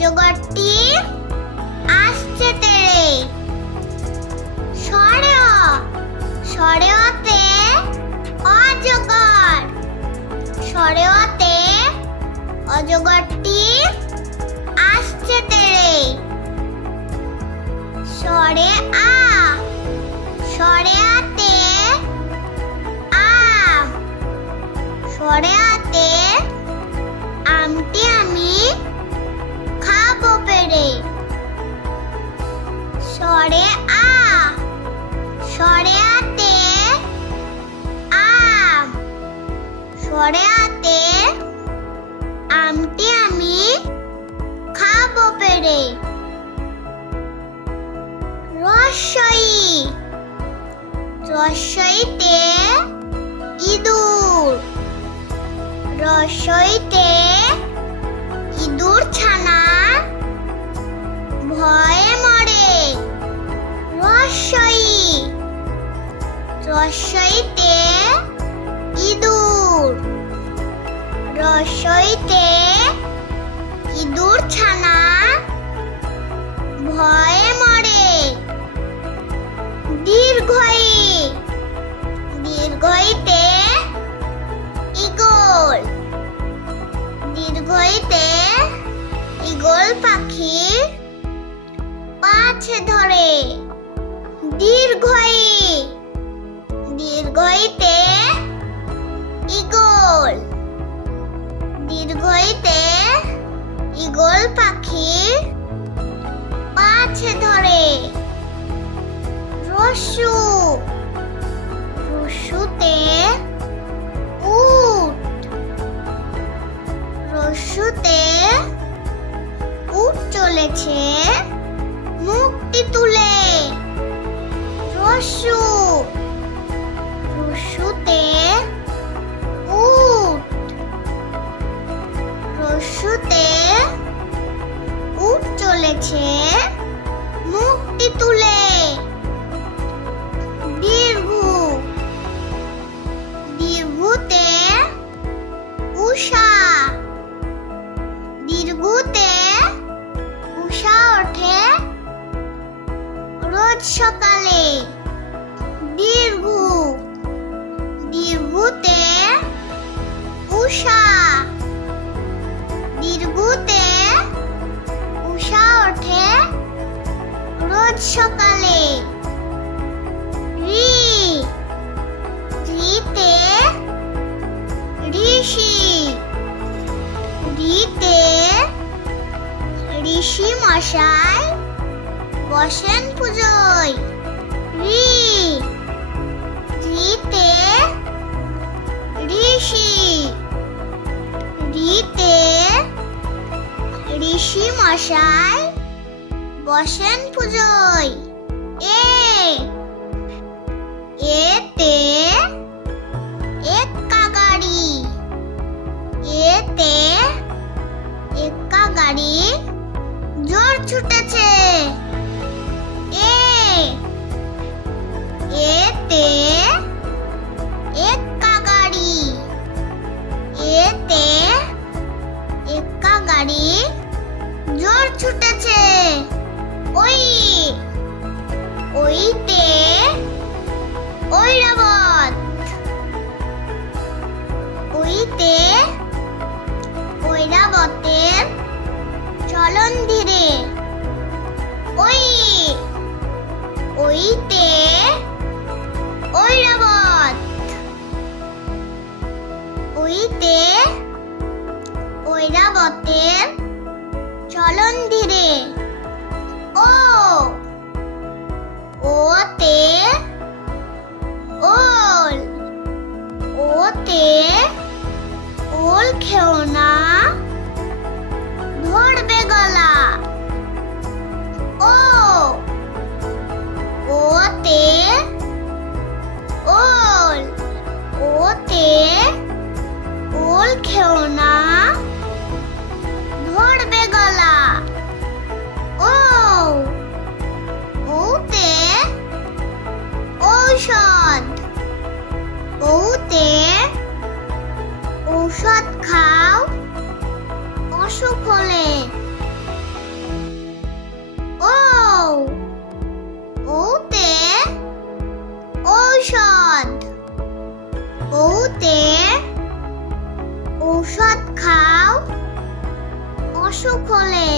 অজগরটি আসছে তেড়ে। সরে অতে অজগর। সরে অতে অজগরটি আসছে তেড়ে। সরে আতে আম। সরে আতে আমটি আমি খাবো পেড়ে। সরে আতে আম। সরে আতে আমটি আমি খাবো পেড়ে। রস্বইতে ইঁদুর। রস্বইতে ইঁদুর ছানা ভয়ে মরে। রস্বইতে ইঁদুর। রস্বইতে ইঁদুর ছানা ভয়ে মরে। দীর্ঘইতে ঈগল। দীর্ঘইতে ঈগল পাখি পাছে ধরে। দীর্ঘইতে ঈগল। দীর্ঘইতে ঈগল পাখি পাছে ধরে। রস্যুতে উট। রস্যুতে উট চলেছে মুখটি তুলে। রস্যুতে উট। রস্যুতে উট চলেছে মুখটি তুলে। দীর্ঘুতে উষা। দীর্ঘুতে উষা ওঠে রোজ সকালে। দীর্ঘুতে উষা। দীর্ঘুতে উষা ওঠে রোজ সকালে। ঋতে ঋষি। ঋষি মশাই বসেন পুজোয়। ঋতে ঋষি। ঋতে ঋষি মশাই বসেন পুজোয়। এতে এক্কা গাড়ি। এতে এক্কা গাড়ি জোর ছুটেছে। এতে এক্কা গাড়ি। এতে এক্কা গাড়ি জোর ছুটেছে। ওইতে ঐরাবত। ওইতে ঐরাবতের চলন ধীরে। ওইতে ঐরাবত। ওইতে ঐরাবতের চলন ধীরে। ওতে ওল। ওতে ওল খেও না সুখ হলে